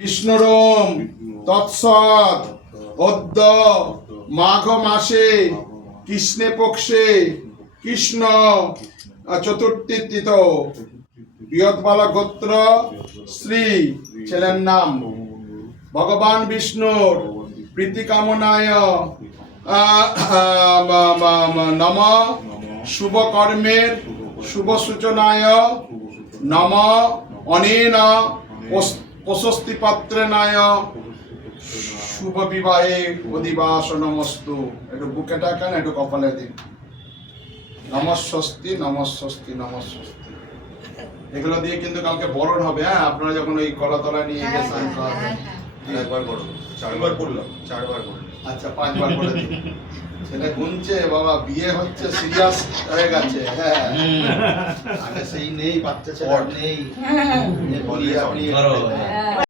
বিষ্ণুরম তৎসৎ অদ্য মাঘ মাসে কৃষ্ণে পক্ষে কৃষ্ণ চতুর্থী তিথ বৃহৎবালা গোত্র শ্রী ছেলের নাম ভগবান বিষ্ণুর প্রীতি কামনায় নম শুভ কর্মের শুভ সূচনায় নম অনেন প্রশস্তি পাত্রেনায় শুভ বিবাহে অধিবাসনমস্তু। একটু বুকে টাকান, একটু কপালে দিন। নমস্বস্তি নমস্বস্তি নমস্বস্তি। এগুলো দিয়ে কিন্তু কালকে বরণ হবে। হ্যাঁ, আপনারা যখন ওই কলাতলা নিয়ে গিয়ে সাইন করাবেন। একবার করো, চারবার করলাম, 4 বার করো। আচ্ছা 5 বার করে দিন। সেটা গুনছে বাবা, বিয়ে হচ্ছে, সিরিয়াস হয়ে গেছে। হ্যাঁ, আগে সেই নেই, বাচ্চা ছেলে নেই। বলি আপনি